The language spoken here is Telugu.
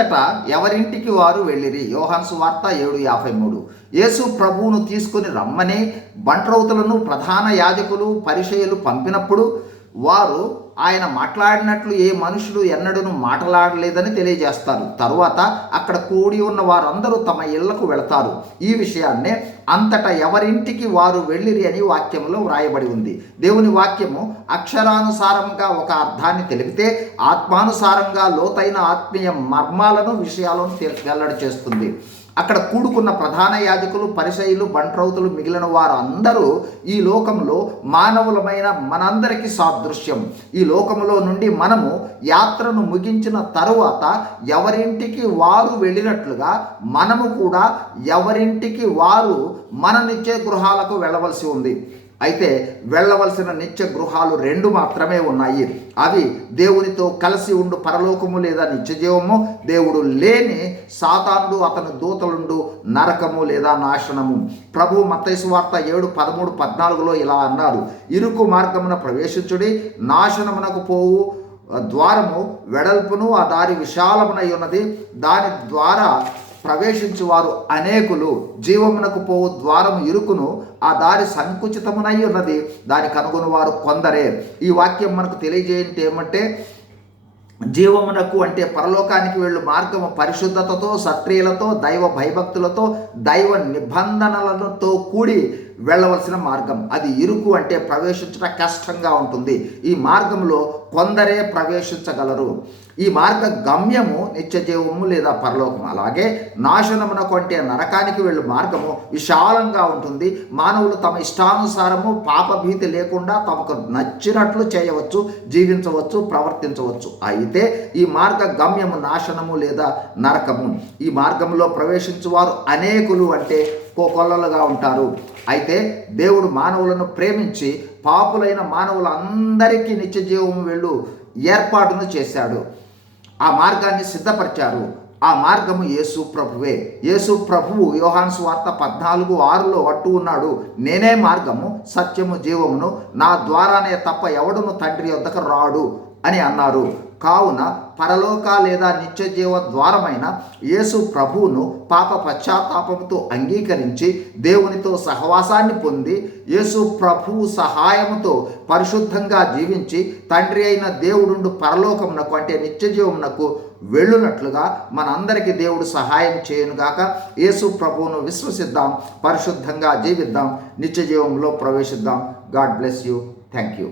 అంతటా ఎవరింటికి వారు వెళ్ళిరి? యోహాన్సు వార్త ఏడు యాభై మూడు. యేసు ప్రభువును తీసుకుని రమ్మని బంట్రౌతులను ప్రధాన యాజకులు పరిచయలు పంపినప్పుడు వారు ఆయన మాట్లాడినట్లు ఏ మనుషులు ఎన్నడూను మాట్లాడలేదని తెలియజేస్తారు. తరువాత అక్కడ కూడి ఉన్న వారందరూ తమ ఇళ్ళకు వెళతారు. ఈ విషయాన్నే అంతటా ఎవరింటికి వారు వెళ్ళిరి అని వాక్యంలో వ్రాయబడి ఉంది. దేవుని వాక్యము అక్షరానుసారంగా ఒక అర్థాన్ని తెలిపితే ఆత్మానుసారంగా లోతైన ఆత్మీయ మర్మాలను విషయాలను వెల్లడి చేస్తుంది. అక్కడ కూడుకున్న ప్రధాన యాజకులు పరిసయులు బంట్రౌతులు మిగిలిన వారు అందరూ ఈ లోకంలో మానవులమైన మనందరికీ సాదృశ్యం. ఈ లోకంలో నుండి మనము యాత్రను ముగించిన తరువాత ఎవరింటికి వారు వెళ్ళినట్లుగా మనము కూడా ఎవరింటికి వారు మన నిత్య గృహాలకు వెళ్ళవలసి ఉంది. అయితే వెళ్ళవలసిన నిత్య గృహాలు రెండు మాత్రమే ఉన్నాయి. అవి దేవునితో కలిసి ఉండు పరలోకము లేదా నిత్యజీవము దేవుడు లేని సాతాండు అతని దూతలుండు నరకము లేదా నాశనము. ప్రభు మత్తైసు వార్త ఏడు పదమూడు పద్నాలుగులో ఇలా అన్నారు ఇరుకు మార్గమున ప్రవేశించుడి నాశనమునకు పోవు. ద్వారము వెడల్పును ఆ దారి విశాలమునై ఉన్నది. దాని ద్వారా ప్రవేశించువారు అనేకులు జీవమునకు పోవు ద్వారము ఇరుకును ఆ దారి సంకుచితమునై ఉన్నది. దాని కనుగొని వారు కొందరే. ఈ వాక్యం మనకు తెలియజేయంటే ఏమంటే జీవమునకు అంటే పరలోకానికి వెళ్ళు మార్గము పరిశుద్ధతతో సక్రియలతో దైవ భయభక్తులతో దైవ నిబంధనలతో కూడి వెళ్ళవలసిన మార్గం. అది ఇరుకు అంటే ప్రవేశించడం కష్టంగా ఉంటుంది. ఈ మార్గంలో కొందరే ప్రవేశించగలరు. ఈ మార్గ గమ్యము నిత్యజీవము లేదా పరలోకము. అలాగే నాశనమున కొంటే నరకానికి వెళ్ళు మార్గము విశాలంగా ఉంటుంది. మానవులు తమ ఇష్టానుసారము పాపభీతి లేకుండా తమకు నచ్చినట్లు చేయవచ్చు జీవించవచ్చు ప్రవర్తించవచ్చు. అయితే ఈ మార్గ గమ్యము నాశనము లేదా నరకము ఈ మార్గంలో ప్రవేశించువారు అనేకులు అంటే కోకొల్లలుగా ఉంటారు. అయితే దేవుడు మానవులను ప్రేమించి పాపులైన మానవులందరికీ నిత్యజీవము వెళ్ళు ఏర్పాటును చేశాడు. ఆ మార్గాన్ని సిద్ధపరిచారు. ఆ మార్గము యేసు ప్రభువే. యేసు ప్రభువు యోహాన్ స్వార్త పద్నాలుగు ఆరులో అట్టు ఉన్నాడు నేనే మార్గము సత్యము జీవమును నా ద్వారానే తప్ప ఎవడును తండ్రి వద్దకు రాడు అని అన్నారు. కావున పరలోక లేదా నిత్య జీవ ద్వారమైన యేసు ప్రభువును పాప పశ్చాత్తాపంతో అంగీకరించి దేవునితో సహవాసాన్ని పొంది యేసు ప్రభువు సహాయముతో పరిశుద్ధంగా జీవించి తండ్రి అయిన దేవుడుండు పరలోకమునకు అంటే నిత్య జీవమునకు వెళ్ళునట్లుగా మనందరికీ దేవుడు సహాయం చేయనుగాక యేసు ప్రభువును విశ్వసిద్దాం పరిశుద్ధంగా జీవిద్దాం నిత్య జీవంలో ప్రవేశిద్దాం. God bless you. Thank you.